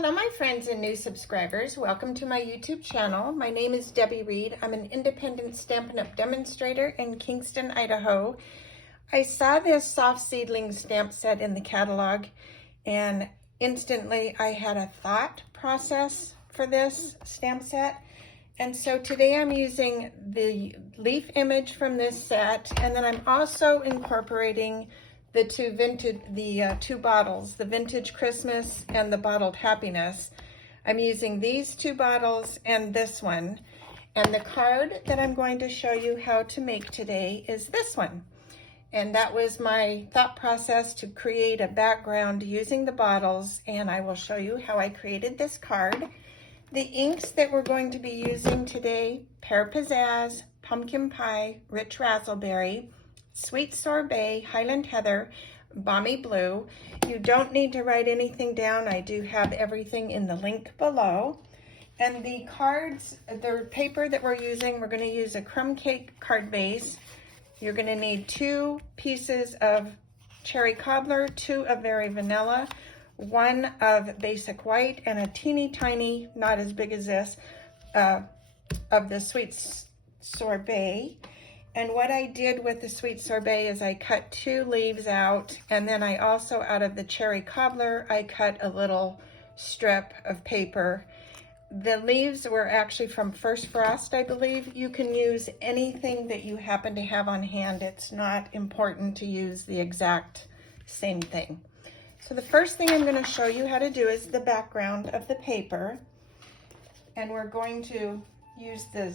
Hello my friends and new subscribers. Welcome to my YouTube channel. My name is Debbie Reed. I'm an independent Stampin' Up! Demonstrator in Kingston, Idaho. I saw this soft seedling stamp set in the catalog and instantly I had a thought process for this stamp set. And so today I'm using the leaf image from this set, and then I'm also incorporating the two bottles, the Vintage Christmas and the Bottled Happiness. I'm using these two bottles and this one. And the card that I'm going to show you how to make today is this one. And that was my thought process to create a background using the bottles, and I will show you how I created this card. The inks that we're going to be using today: Pear Pizzazz, Pumpkin Pie, Rich Razzleberry, Sweet Sorbet, Highland Heather, Balmy Blue. You don't need to write anything down. I do have everything in the link below. And the cards, the paper that we're using, we're going to use a crumb cake card base. You're going to need 2 pieces of cherry cobbler, 2 of very vanilla, 1 of basic white, and a teeny tiny, not as big as this, of the sweet sorbet. And what I did with the sweet sorbet is I cut 2 leaves out, and then I also, out of the cherry cobbler, I cut a little strip of paper. The leaves were actually from First Frost, I believe. You can use anything that you happen to have on hand. It's not important to use the exact same thing. So the first thing I'm going to show you how to do is the background of the paper. And we're going to use the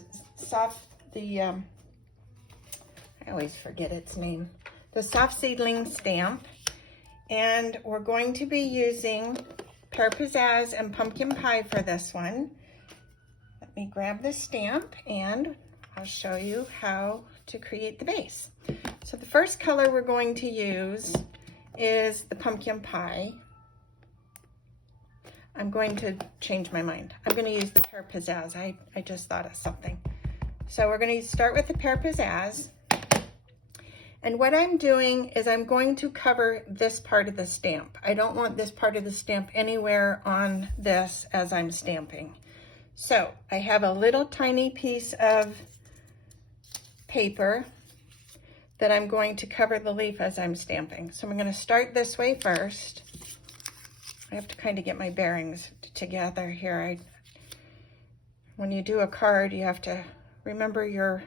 I always forget its name, the soft seedling stamp. And we're going to be using Pear Pizzazz and Pumpkin Pie for this one. Let me grab the stamp and I'll show you how to create the base. So the first color we're going to use is the Pumpkin Pie. I'm going to change my mind. I'm going to use the Pear Pizzazz. I just thought of something. So we're going to start with the Pear Pizzazz. And what I'm doing is I'm going to cover this part of the stamp. I don't want this part of the stamp anywhere on this as I'm stamping. So I have a little tiny piece of paper that I'm going to cover the leaf as I'm stamping. So I'm going to start this way first. I have to kind of get my bearings together here. When you do a card, you have to remember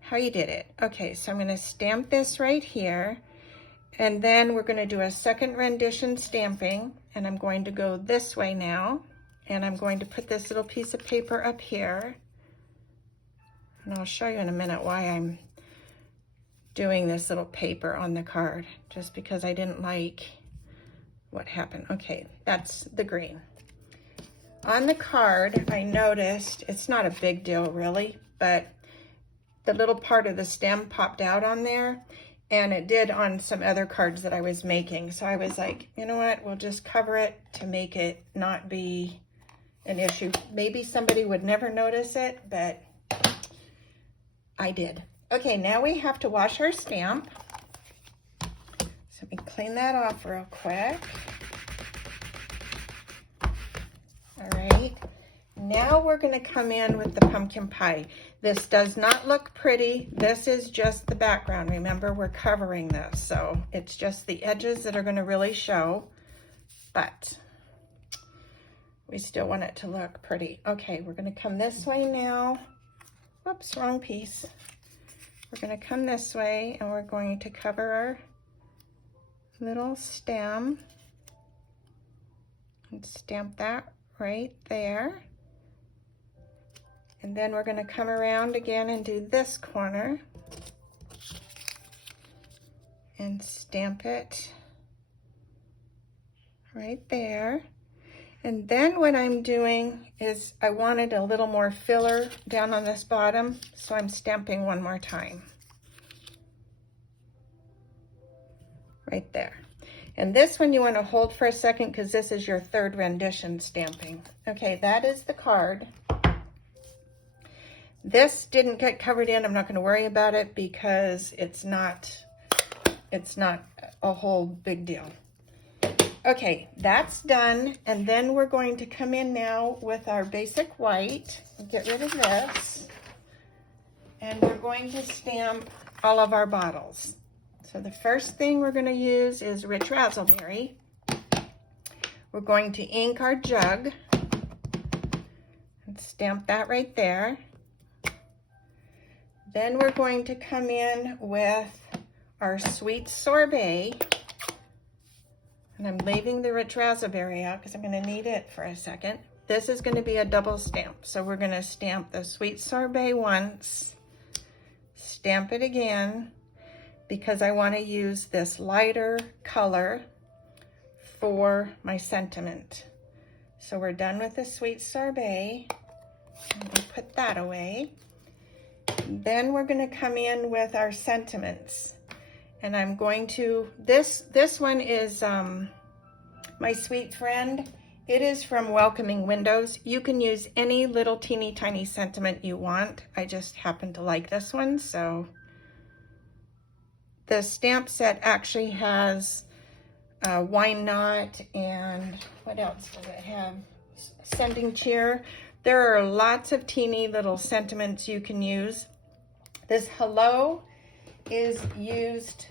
how you did it. Okay, so I'm going to stamp this right here, and then we're going to do a second rendition stamping, and I'm going to go this way now, and I'm going to put this little piece of paper up here, and I'll show you in a minute why I'm doing this little paper on the card, just because I didn't like what happened. Okay, that's the green. On the card, I noticed, it's not a big deal really, but the little part of the stem popped out on there, and it did on some other cards that I was making. So I was like, you know what, we'll just cover it to make it not be an issue. Maybe somebody would never notice it, but I did. Okay, now we have to wash our stamp. So let me clean that off real quick. All right. Now we're going to come in with the pumpkin pie. This does not look pretty. This is just the background. Remember, we're covering this, so it's just the edges that are going to really show, but we still want it to look pretty. Okay, we're going to come this way now. Whoops, wrong piece. We're going to come this way, and we're going to cover our little stem and stamp that right there. And then we're going to come around again and do this corner and stamp it right there. And then what I'm doing is I wanted a little more filler down on this bottom, so I'm stamping one more time. Right there. And this one you want to hold for a second because this is your third rendition stamping. Okay, that is the card. This didn't get covered in. I'm not going to worry about it because it's not a whole big deal. Okay, that's done. And then we're going to come in now with our basic white. Get rid of this. And we're going to stamp all of our bottles. So the first thing we're going to use is rich razzleberry. We're going to ink our jug and stamp that right there. Then we're going to come in with our sweet sorbet. And I'm leaving the rich razzleberry out because I'm going to need it for a second. This is going to be a double stamp. So we're going to stamp the sweet sorbet once, stamp it again, because I want to use this lighter color for my sentiment. So we're done with the sweet sorbet. And we'll put that away. Then we're going to come in with our sentiments. And I'm going to, this one is My Sweet Friend. It is from Welcoming Windows. You can use any little teeny tiny sentiment you want. I just happen to like this one, so. The stamp set actually has Why Not, and what else does it have? Sending Cheer. There are lots of teeny little sentiments you can use. This hello is used,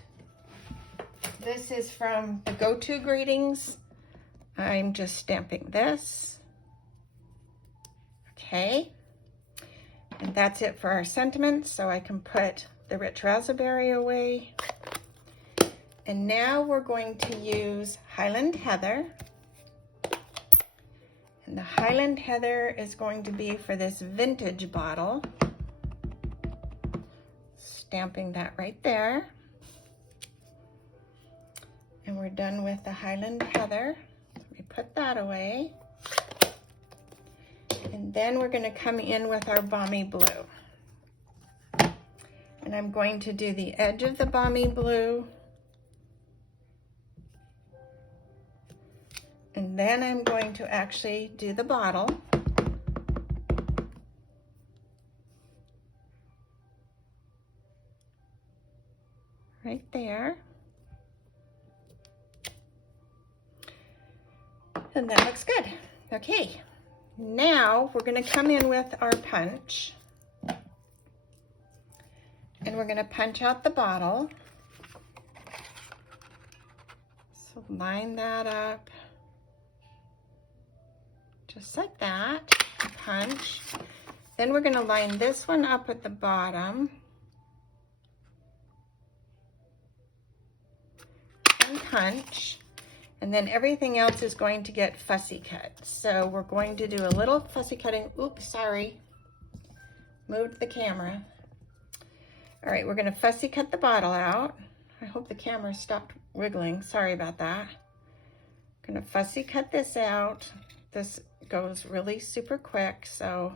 this is from the Go-To Greetings. I'm just stamping this. Okay. And that's it for our sentiments, so I can put the rich razzleberry away. And now we're going to use Highland Heather. And the Highland Heather is going to be for this vintage bottle. Stamping that right there. And we're done with the Highland Heather. Let me put that away. And then we're going to come in with our Balmy Blue. And I'm going to do the edge of the Balmy Blue. And then I'm going to actually do the bottle. Right there. And that looks good. Okay, now we're going to come in with our punch. And we're going to punch out the bottle. So line that up. Just like that. Punch. Then we're going to line this one up at the bottom. And punch. And then everything else is going to get fussy cut. So we're going to do a little fussy cutting. Oops, sorry. Moved the camera. All right, we're going to fussy cut the bottle out. I hope the camera stopped wiggling. Sorry about that. I'm going to fussy cut this out. This goes really super quick, so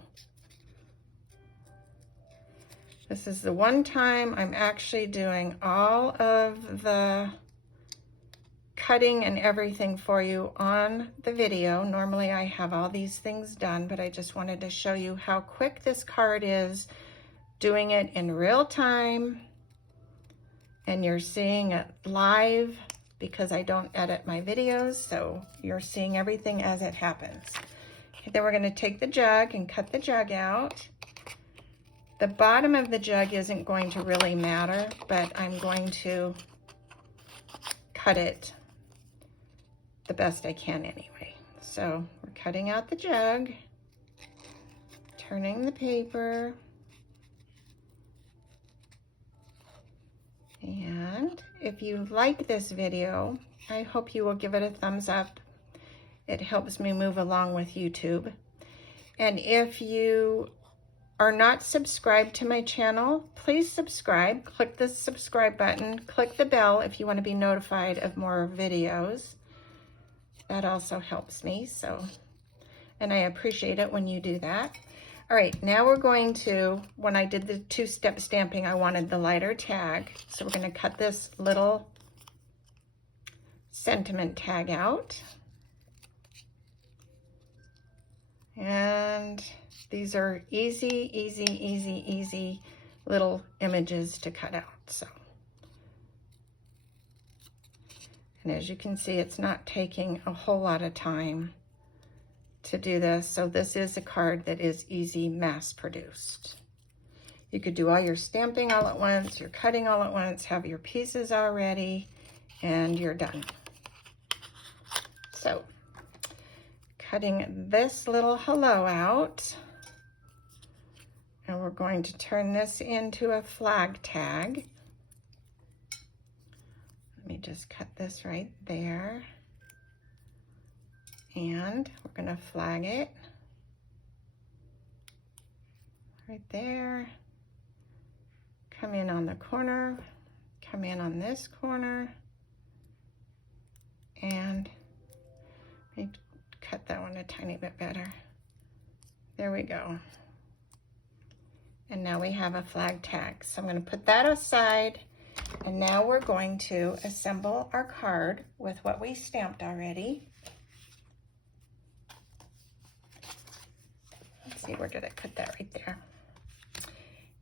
this is the one time I'm actually doing all of the cutting and everything for you on the video. Normally I have all these things done, but I just wanted to show you how quick this card is, doing it in real time, and you're seeing it live because I don't edit my videos, so you're seeing everything as it happens. Okay, then we're going to take the jug and cut the jug out. The bottom of the jug isn't going to really matter, but I'm going to cut it the best I can anyway. So we're cutting out the jug, turning the paper, and if you like this video, I hope you will give it a thumbs up. It helps me move along with YouTube. And if you are not subscribed to my channel, please subscribe. Click the subscribe button. Click the bell if you want to be notified of more videos. That also helps me, so, and I appreciate it when you do that. All right, now we're going to, when I did the two-step stamping, I wanted the lighter tag. So we're going to cut this little sentiment tag out. And these are easy, easy, easy, easy little images to cut out. So, And as you can see, it's not taking a whole lot of time to do this. So this is a card that is easy mass produced. You could do all your stamping all at once, your cutting all at once, have your pieces all ready, and you're done. So cutting this little hello out, and we're going to turn this into a flag tag. Let me just cut this right there. And we're gonna flag it right there. Come in on the corner, come in on this corner, and let me cut that one a tiny bit better. There we go. And now we have a flag tag. So I'm gonna put that aside, and now we're going to assemble our card with what we stamped already. Let's see, where did I put that? Right there.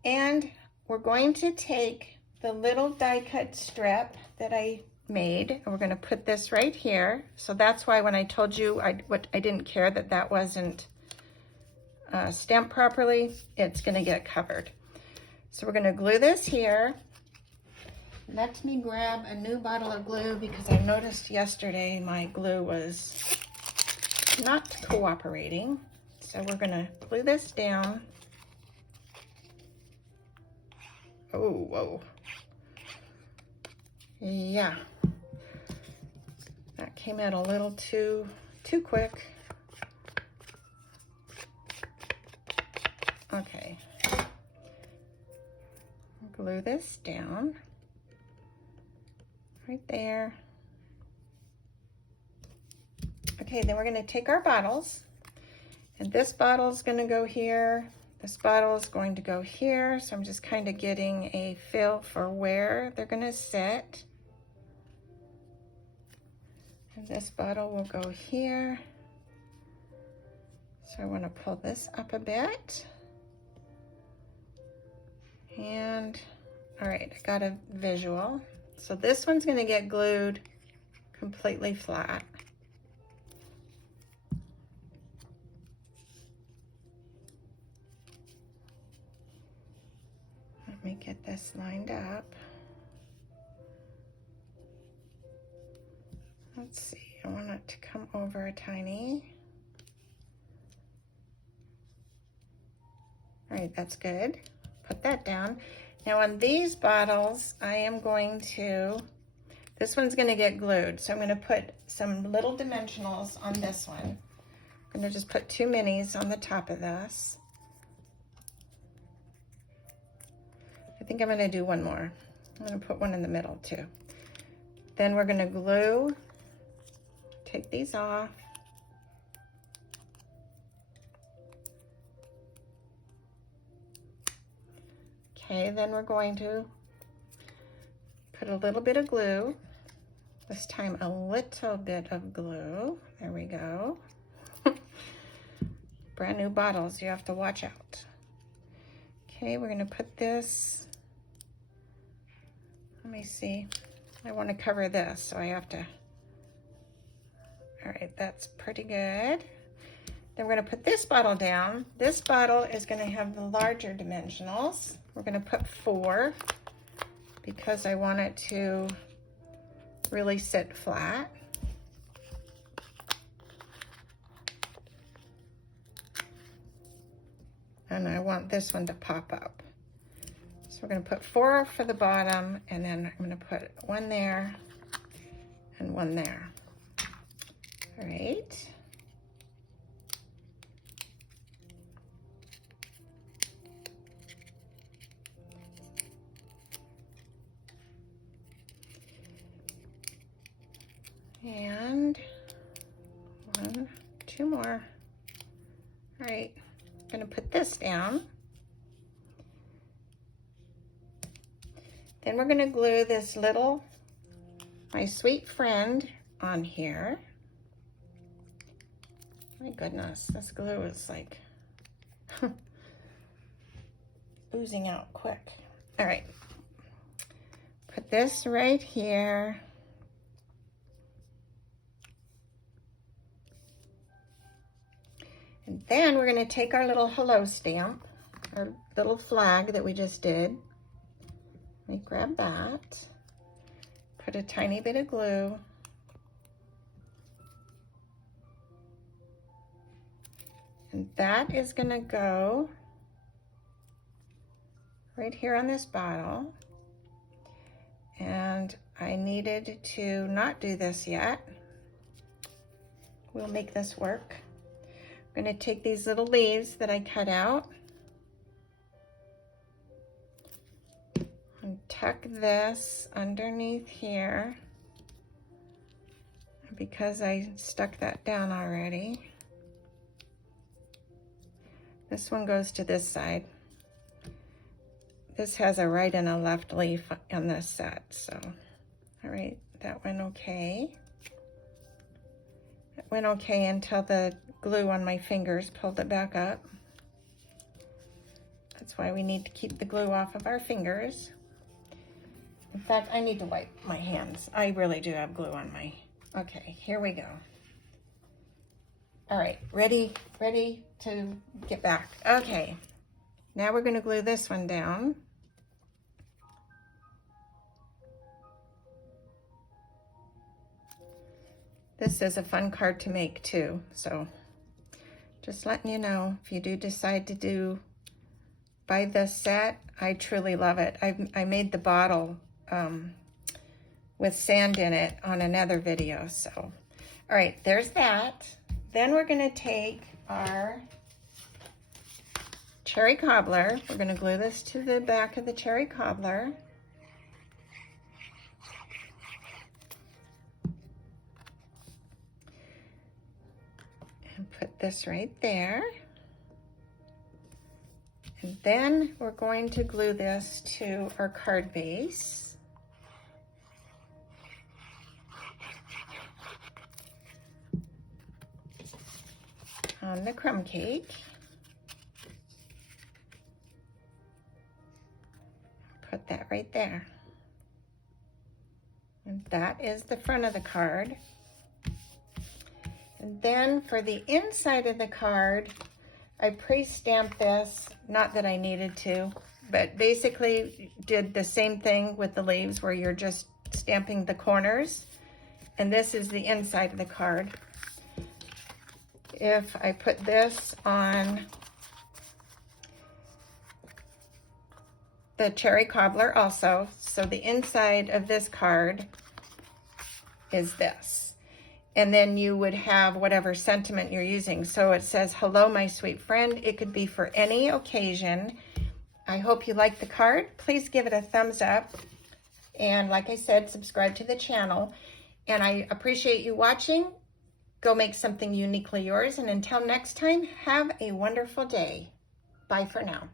And we're going to take the little die cut strip that I made, and we're going to put this right here. So that's why when I told you I didn't care that that wasn't stamped properly, it's going to get covered. So we're going to glue this here. Let me grab a new bottle of glue because I noticed yesterday my glue was not cooperating. So we're going to glue this down. Oh, whoa. Yeah. That came out a little too quick. Okay. Glue this down. Right there. Okay, then we're going to take our bottles. And this bottle is going to go here. This bottle is going to go here. So I'm just kind of getting a feel for where they're going to sit. And this bottle will go here. So I want to pull this up a bit. And all right, I got a visual. So this one's going to get glued completely flat. Let me get this lined up. Let's see, I want it to come over a tiny. All right, that's good. Put that down. Now on these bottles, I am going to, this one's going to get glued. So I'm going to put some little dimensionals on this one. I'm going to just put 2 minis on the top of this. I think I'm going to do one more. I'm going to put one in the middle too. Then we're going to glue, take these off. Okay, then we're going to put a little bit of glue. This time a little bit of glue. There we go. Brand new bottles, you have to watch out. Okay, we're gonna put this, let me see. I wanna cover this, so I have to, all right, that's pretty good. Then we're gonna put this bottle down. This bottle is gonna have the larger dimensionals. We're gonna put 4 because I want it to really sit flat. And I want this one to pop up. So we're gonna put 4 for the bottom, and then I'm gonna put 1 there and 1 there. All right. And 1, 2 more. All right, I'm gonna put this down. Then we're gonna glue this little, my sweet friend, on here. My goodness, this glue is like oozing out quick. All right, put this right here. And then we're going to take our little hello stamp, our little flag that we just did. Let me grab that. Put a tiny bit of glue. And that is going to go right here on this bottle. And I needed to not do this yet. We'll make this work. I'm going to take these little leaves that I cut out and tuck this underneath here because I stuck that down already. This one goes to this side. This has a right and a left leaf on this set, so, all right, that went okay. It went okay until the glue on my fingers pulled it back up. That's why we need to keep the glue off of our fingers. In fact, I need to wipe my hands. I really do have glue on my, okay, here we go. All right, ready to get back. Okay, now we're gonna glue this one down. This is a fun card to make too, so just letting you know, if you do decide to buy this set, I truly love it. I made the bottle with sand in it on another video, so. All right, there's that. Then we're gonna take our cherry cobbler. We're gonna glue this to the back of the cherry cobbler. And put this right there. And then we're going to glue this to our card base. On the crumb cake. Put that right there. And that is the front of the card. And then for the inside of the card, I pre-stamped this, not that I needed to, but basically did the same thing with the leaves where you're just stamping the corners. And this is the inside of the card. If I put this on the cherry cobbler also, so the inside of this card is this. And then you would have whatever sentiment you're using. So it says, hello, my sweet friend. It could be for any occasion. I hope you like the card. Please give it a thumbs up. And like I said, subscribe to the channel. And I appreciate you watching. Go make something uniquely yours. And until next time, have a wonderful day. Bye for now.